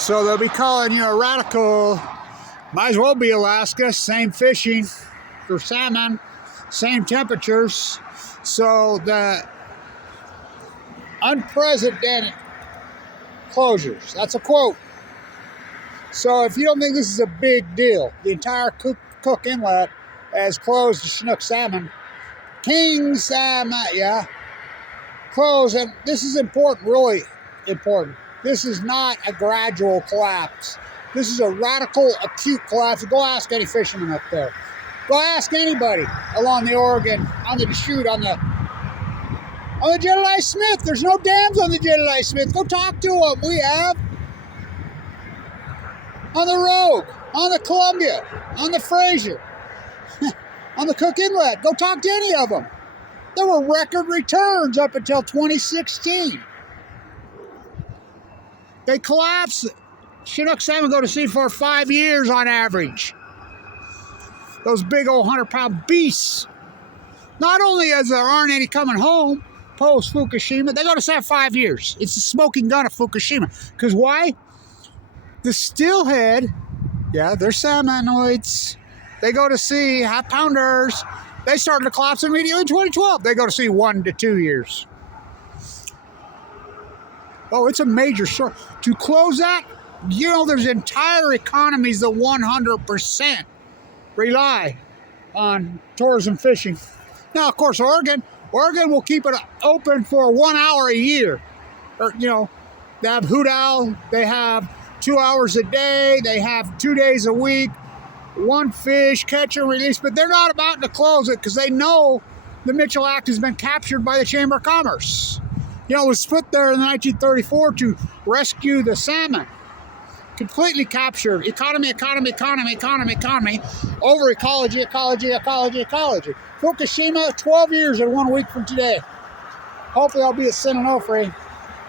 So they'll be calling you a radical. Might as well be Alaska. Same fishing for salmon, same temperatures. So the unprecedented closures. That's a quote. So if you don't think this is a big deal, the entire Cook Inlet has closed to Chinook salmon. King salmon, yeah, closed. And this is important, really important. This is not a gradual collapse. This is a radical, acute collapse. Go ask any fisherman up there. Go ask anybody along the Oregon, on the Deschutes, on the Jedediah Smith. There's no dams on the Jedediah Smith. Go talk to them. We have. On the Rogue, on the Columbia, on the Fraser, on the Cook Inlet. Go talk to any of them. There were record returns up until 2016. They collapsed. Chinook salmon go to sea for 5 years on average. Those big old 100-pound beasts. Not only as there aren't any coming home post Fukushima, they go to sea 5 years. It's the smoking gun of Fukushima. Because why? The steelhead, yeah, they're salmonoids. They go to sea, half-pounders. They started to collapse immediately in 2012. They go to sea 1 to 2 years. Oh, it's a major story. To close that, you know, there's entire economies that 100% rely on tourism fishing. Now, of course, Oregon will keep it open for 1 hour a year. Or, you know, they have hoot owl, they have 2 hours a day, they have 2 days a week, one fish, catch and release, but they're not about to close it because they know the Mitchell Act has been captured by the Chamber of Commerce. You know, it was put there in 1934 to rescue the salmon. Completely captured. Economy, economy, economy, economy, economy, over ecology, ecology, ecology, ecology. Fukushima, 12 years and 1 week from today. Hopefully I'll be at San Onofre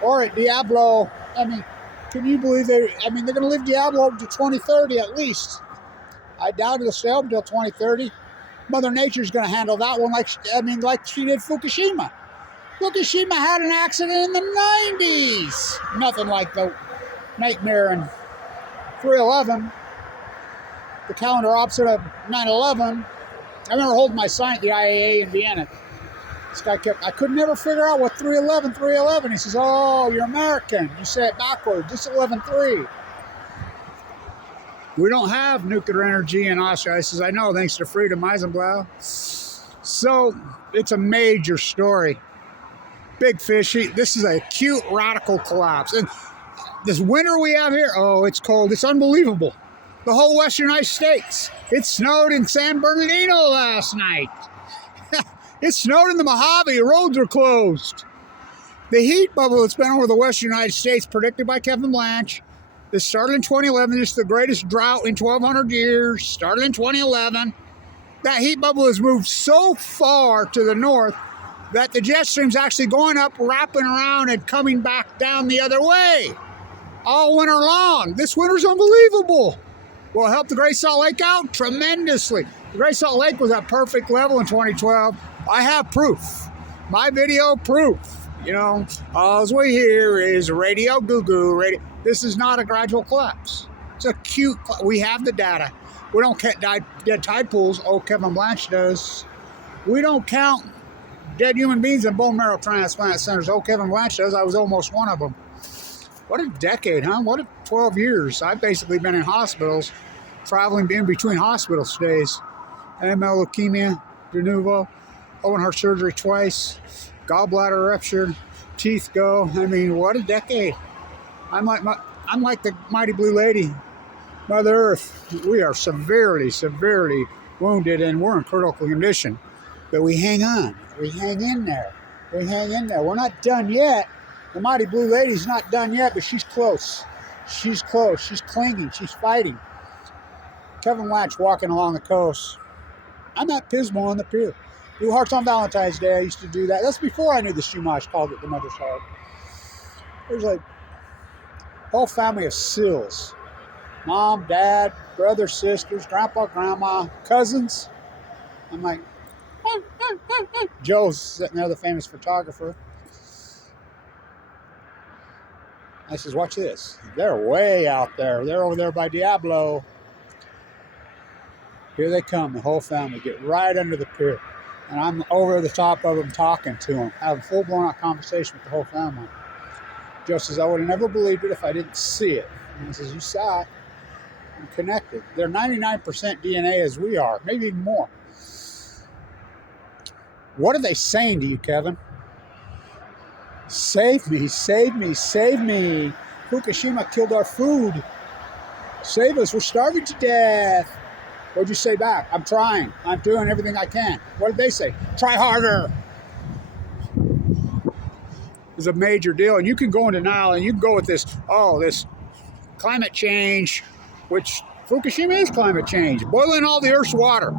or at Diablo. I mean, can you believe they're going to leave Diablo up to 2030 at least. I doubt it'll stay up until 2030. Mother Nature's going to handle that one like she did Fukushima. Fukushima had an accident in the 90s. Nothing like the nightmare in 3/11. The calendar opposite of 9/11. I remember holding my sign at the IAA in Vienna. This guy I could never figure out what 3/11. He says, oh, you're American. You say it backwards. It's 11/3. We don't have nuclear energy in Austria. I says, I know, thanks to Frieda Meisenblau. So it's a major story. Big fish. This is an acute radical collapse. And this winter we have here, oh, it's cold. It's unbelievable. The whole western United States. It snowed in San Bernardino last night. It snowed in the Mojave. Roads are closed. The heat bubble that's been over the western United States, predicted by Kevin Blanch, this started in 2011. It's the greatest drought in 1,200 years. Started in 2011. That heat bubble has moved so far to the north that the jet stream's actually going up, wrapping around, and coming back down the other way all winter long. This winter's unbelievable. Will it help the Great Salt Lake out? Tremendously. The Great Salt Lake was at perfect level in 2012. I have proof. My video proof. You know, all we hear is radio goo-goo. This is not a gradual collapse. It's acute. We have the data. We don't count dead tide pools. Oh, Kevin Blanch does. We don't count dead human beings in bone marrow transplant centers. Oh, Kevin Blanch does. I was almost one of them. What a decade, huh? What a 12 years. I've basically been in hospitals, traveling in between hospital stays. AML leukemia, de novo, open heart surgery twice, gallbladder rupture, teeth go. I mean, what a decade. I'm like the mighty blue lady, Mother Earth. We are severely, severely wounded, and we're in critical condition. But we hang on. We hang in there. We hang in there. We're not done yet. The mighty blue lady's not done yet, but she's close. She's close. She's clinging. She's fighting. Kevin Blanch walking along the coast. I'm at Pismo on the pier. Do hearts on Valentine's Day. I used to do that. That's before I knew the Chumash called it the Mother's Heart. There's a whole family of Sills. Mom, dad, brothers, sisters, grandpa, grandma, cousins. I'm like, Joe's sitting there, the famous photographer. I says, watch this. They're way out there. They're over there by Diablo. Here they come, the whole family. Get right under the pier. And I'm over the top of them talking to them, having a full-blown out conversation with the whole family. Joe says, I would have never believed it if I didn't see it. And he says, you saw it. I'm connected. They're 99% DNA as we are, maybe even more. What are they saying to you, Kevin? Save me, save me, save me. Fukushima killed our food. Save us, we're starving to death. What'd you say back? I'm trying. I'm doing everything I can. What did they say? Try harder. It's a major deal. And you can go in denial and you can go with this, this climate change, which Fukushima is climate change. Boiling all the Earth's water.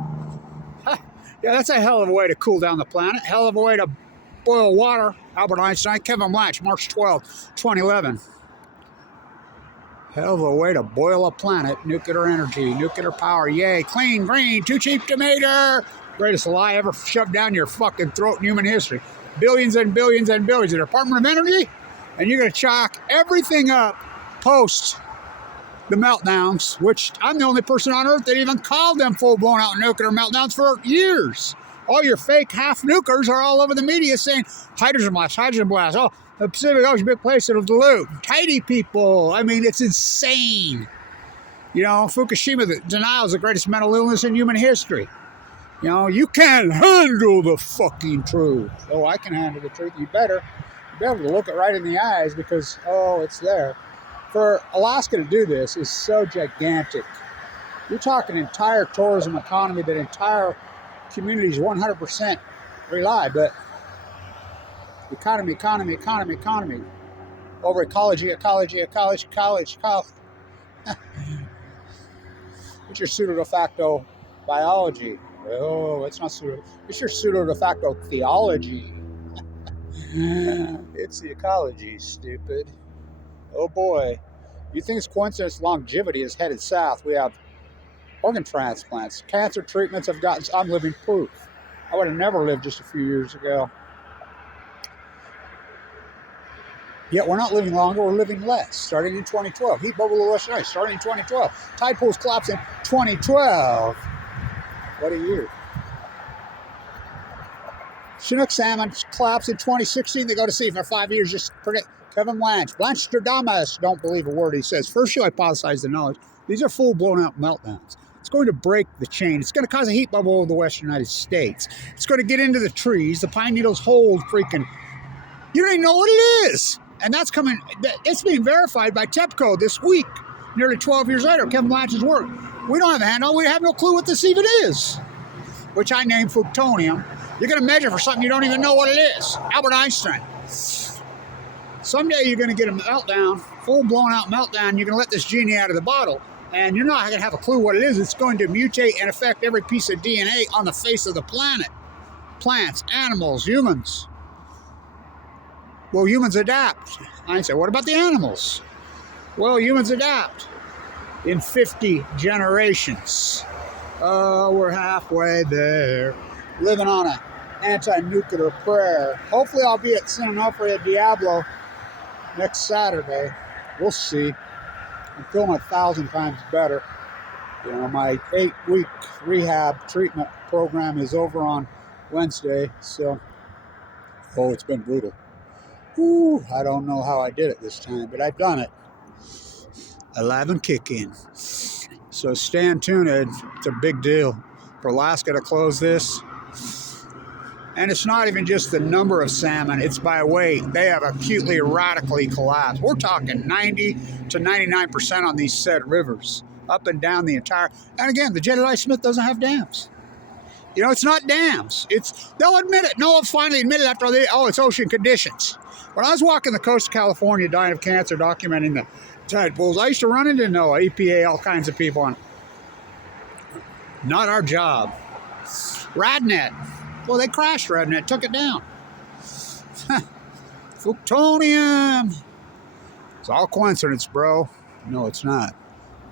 Yeah, that's a hell of a way to cool down the planet. Hell of a way to boil water. Albert Einstein, Kevin Blanch, March 12, 2011. Hell of a way to boil a planet. Nuclear energy, nuclear power, yay. Clean, green, too cheap to meter. Greatest lie ever shoved down your fucking throat in human history. Billions and billions and billions. The Department of Energy, and you're going to chalk everything up post the meltdowns, which I'm the only person on Earth that even called them full-blown out nuclear meltdowns for years. All your fake half-nukers are all over the media saying hydrogen blast, hydrogen blast. Oh, the Pacific Ocean, big place it'll dilute. Tidy people. I mean, it's insane. You know, Fukushima, the denial is the greatest mental illness in human history. You know, you can't handle the fucking truth. Oh, I can handle the truth. You better be able to look it right in the eyes because, it's there. For Alaska to do this is so gigantic. You're talking entire tourism economy that entire communities 100% rely, but economy. Over ecology. What's your pseudo de facto biology? Oh, it's not pseudo. It's your pseudo de facto theology. It's the ecology, stupid. Oh boy. You think it's coincidence longevity is headed south. We have organ transplants. Cancer treatments have gotten, I'm living proof. I would have never lived just a few years ago. Yet we're not living longer, we're living less. Starting in 2012. Heat bubble of Western ice, starting in 2012. Tide pools collapse in 2012. What a year. Chinook salmon collapsed in 2016. They go to sea for 5 years. Just predict. Kevin Blanch. Blanchstradamus. Don't believe a word he says. First, you hypothesize the knowledge. These are full blown out meltdowns. It's going to break the chain. It's going to cause a heat bubble over the western United States. It's going to get into the trees. The pine needles hold freaking. You don't even know what it is. And that's coming. It's being verified by TEPCO this week. Nearly 12 years later, Kevin Blanch's work. We don't have a handle. We have no clue what this even is. Which I named Fuktonium. You're going to measure for something you don't even know what it is. Albert Einstein. Someday you're going to get a meltdown, full-blown out meltdown. You're going to let this genie out of the bottle, and you're not going to have a clue what it is. It's going to mutate and affect every piece of DNA on the face of the planet. Plants, animals, humans. Well, humans adapt. I say, what about the animals? Well, humans adapt in 50 generations. Oh, we're halfway there. Living on an anti-nuclear prayer. Hopefully I'll be at San Onofre at Diablo next Saturday. We'll see. I'm feeling 1,000 times better. You know, my 8-week rehab treatment program is over on Wednesday, so it's been brutal. Whew, I don't know how I did it this time, but I've done it. Alive and kicking. So stay tuned. It's a big deal for Alaska to close this. And it's not even just the number of salmon, it's by weight. They have acutely, radically collapsed. We're talking 90 to 99% on these said rivers, up and down the entire. And again, the Jedediah Smith doesn't have dams. You know, it's not dams. They'll admit it. NOAA finally admitted after it's ocean conditions. When I was walking the coast of California, dying of cancer, documenting the tide pools, I used to run into NOAA, EPA, all kinds of people on. Not our job. Radnet. Well, they crashed Radnet, took it down. Fuktonium. It's all coincidence, bro. No, it's not.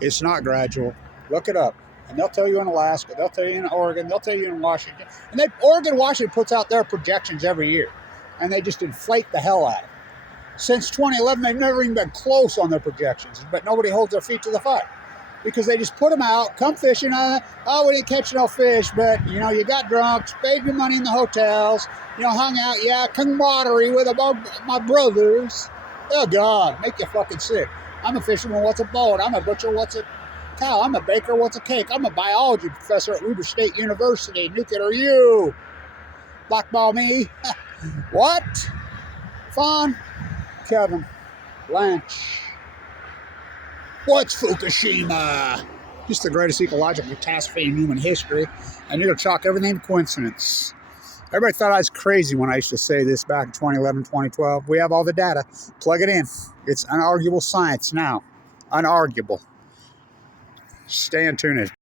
It's not gradual. Look it up. And they'll tell you in Alaska, they'll tell you in Oregon, they'll tell you in Washington. And Oregon, Washington puts out their projections every year. And they just inflate the hell out of it. Since 2011, they've never even been close on their projections, but nobody holds their feet to the fire because they just put them out, come fishing. Oh, we didn't catch no fish, but, you know, you got drunk, paid your money in the hotels, you know, hung out, yeah, camaraderie with my brothers. Oh, God, make you fucking sick. I'm a fisherman, what's a boat? I'm a butcher, what's a cow? I'm a baker, what's a cake? I'm a biology professor at Weber State University. Nuclear you. Blackball me. What? Fun. Kevin. Blanch. What's Fukushima? Just the greatest ecological catastrophe in human history, and you're going to chalk everything to coincidence. Everybody thought I was crazy when I used to say this back in 2011, 2012. We have all the data. Plug it in. It's unarguable science now. Unarguable. Stay in tune.